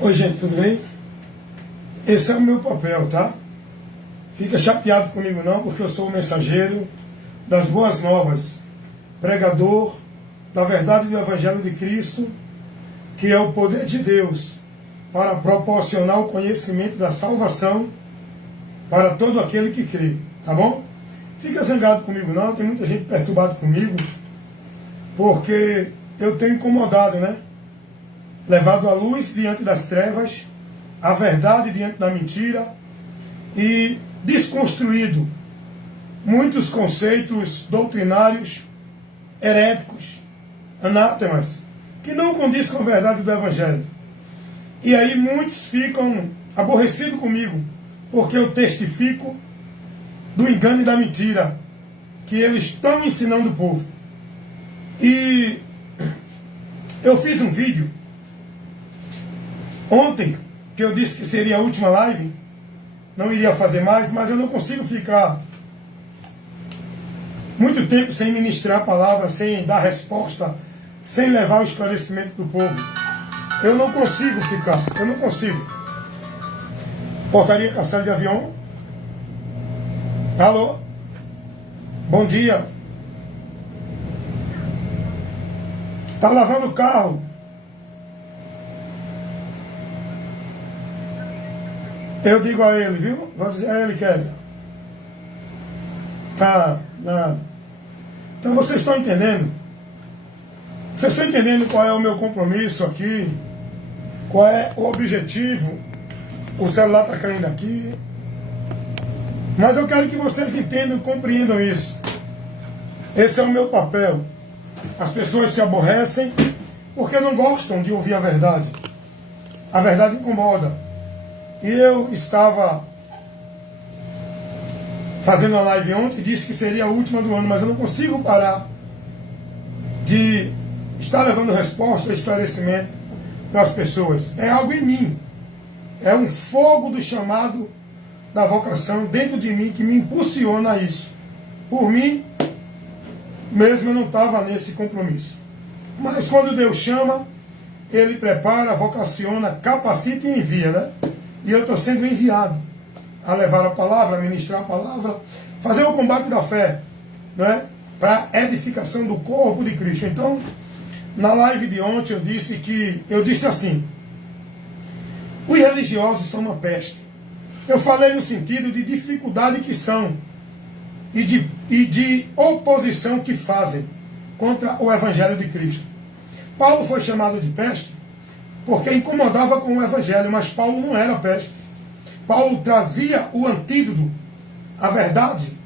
Oi, gente, tudo bem? Esse é o meu papel, tá? Fica chateado comigo não, porque eu sou o mensageiro das boas novas, pregador da verdade do Evangelho de Cristo, que é o poder de Deus para proporcionar o conhecimento da salvação para todo aquele que crê, tá bom? Fica zangado comigo não, tem muita gente perturbada comigo, porque eu tenho incomodado, né? Levado a luz diante das trevas, a verdade diante da mentira e desconstruído muitos conceitos doutrinários, heréticos, anátemas, que não condiz com a verdade do Evangelho. E aí muitos ficam aborrecidos comigo, porque eu testifico do engano e da mentira que eles estão ensinando o povo. E eu fiz um vídeo ontem, que eu disse que seria a última live, não iria fazer mais, mas eu não consigo ficar muito tempo sem ministrar a palavra, sem dar resposta, sem levar o esclarecimento do povo. Eu não consigo ficar, eu não consigo. Portaria Castelo de Avião. Alô? Bom dia. Tá lavando o carro. Eu digo a ele, viu? Vou dizer a ele, Kézia. Tá, nada. Então vocês estão entendendo? Vocês estão entendendo qual é o meu compromisso aqui? Qual é o objetivo? O celular está caindo aqui. Mas eu quero que vocês entendam e compreendam isso. Esse é o meu papel. As pessoas se aborrecem porque não gostam de ouvir a verdade. A verdade incomoda. E eu estava fazendo uma live ontem e disse que seria a última do ano, mas eu não consigo parar de estar levando resposta, esclarecimento para as pessoas. É algo em mim. É um fogo do chamado da vocação dentro de mim que me impulsiona a isso. Por mim, mesmo eu não estava nesse compromisso. Mas quando Deus chama, Ele prepara, vocaciona, capacita e envia, né? E eu estou sendo enviado a levar a palavra, a ministrar a palavra, fazer o combate da fé, né? Para a edificação do corpo de Cristo. Então, na live de ontem eu disse assim: os religiosos são uma peste. Eu falei no sentido de dificuldade que são e de oposição que fazem contra o Evangelho de Cristo. Paulo foi chamado de peste porque incomodava com o Evangelho, mas Paulo não era peste. Paulo trazia o antídoto, a verdade,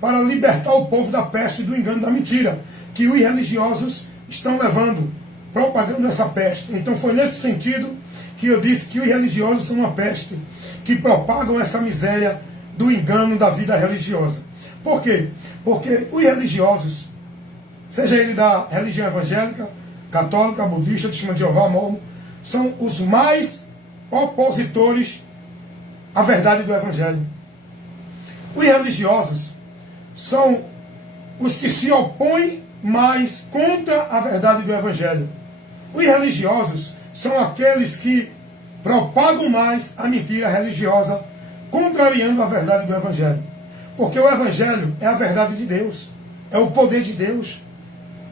para libertar o povo da peste, do engano, da mentira, que os religiosos estão levando, propagando essa peste. Então foi nesse sentido que eu disse que os religiosos são uma peste, que propagam essa miséria do engano da vida religiosa. Por quê? Porque os religiosos, seja ele da religião evangélica, católica, budista, testemunha de Jeová, mormon, são os mais opositores à verdade do Evangelho. Os religiosos são os que se opõem mais contra a verdade do Evangelho. Os religiosos são aqueles que propagam mais a mentira religiosa, contrariando a verdade do Evangelho. Porque o Evangelho é a verdade de Deus, é o poder de Deus,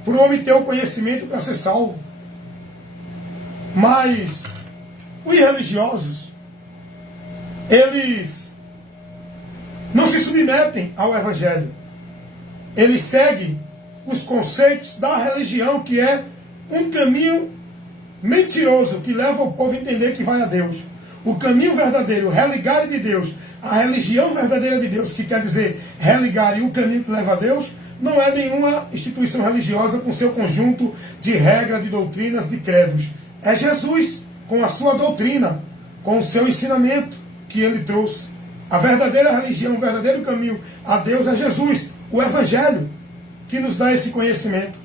para o homem ter o conhecimento para ser salvo. Mas os religiosos, eles não se submetem ao Evangelho. Eles seguem os conceitos da religião, que é um caminho mentiroso, que leva o povo a entender que vai a Deus. O caminho verdadeiro, o religare de Deus, a religião verdadeira de Deus, que quer dizer religare, o caminho que leva a Deus, não é nenhuma instituição religiosa com seu conjunto de regras, de doutrinas, de credos. É Jesus, com a sua doutrina, com o seu ensinamento que ele trouxe. A verdadeira religião, o verdadeiro caminho a Deus é Jesus, o Evangelho, que nos dá esse conhecimento.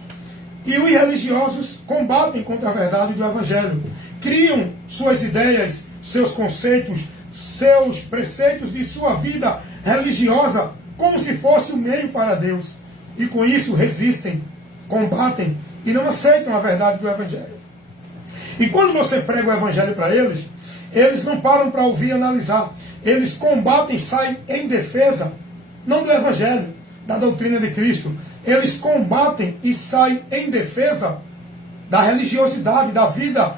E os religiosos combatem contra a verdade do Evangelho. Criam suas ideias, seus conceitos, seus preceitos de sua vida religiosa como se fosse o meio para Deus. E com isso resistem, combatem e não aceitam a verdade do Evangelho. E quando você prega o Evangelho para eles, Eles não param para ouvir e analisar. Eles combatem, saem em defesa, não do Evangelho, da doutrina de Cristo. Eles combatem e saem em defesa da religiosidade, da vida,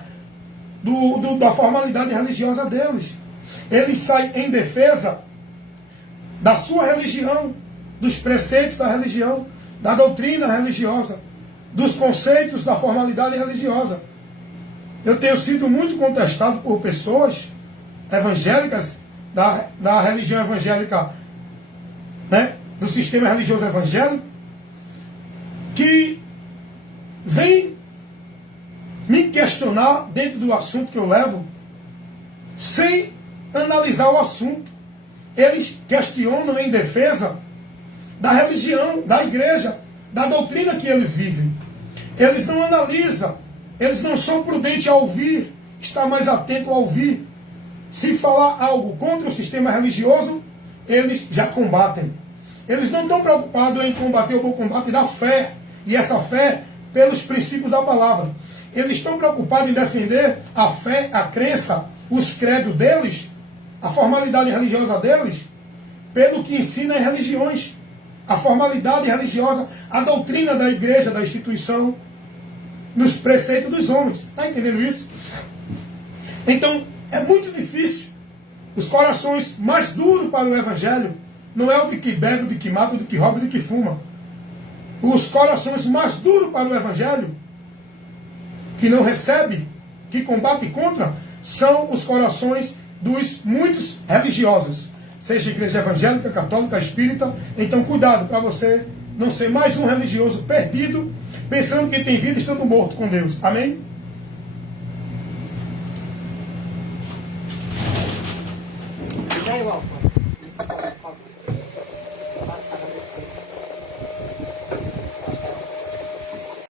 da formalidade religiosa deles. Eles saem em defesa da sua religião, dos preceitos da religião, da doutrina religiosa, dos conceitos da formalidade religiosa. Eu tenho sido muito contestado por pessoas evangélicas, da religião evangélica, né, do sistema religioso evangélico, que vem me questionar dentro do assunto que eu levo, sem analisar o assunto. Eles questionam em defesa da religião, da igreja, da doutrina que eles vivem. Eles não analisam, eles não são prudentes ao ouvir, estar mais atento ao ouvir. Se falar algo contra o sistema religioso, eles já combatem. Eles não estão preocupados em combater o bom combate da fé, e essa fé pelos princípios da palavra. Eles estão preocupados em defender a fé, a crença, os credos deles, a formalidade religiosa deles, pelo que ensina as religiões, a formalidade religiosa, a doutrina da igreja, da instituição, nos preceitos dos homens. Está entendendo isso? Então, é muito difícil. Os corações mais duros para o Evangelho não é o de que bebe, o de que mata, o de que rouba, o de que fuma. Os corações mais duros para o Evangelho, que não recebe, que combate contra, são os corações dos muitos religiosos. Seja igreja evangélica, católica, espírita. Então cuidado para você não ser mais um religioso perdido, pensando que tem vida estando morto com Deus. Amém? E aí, Walter?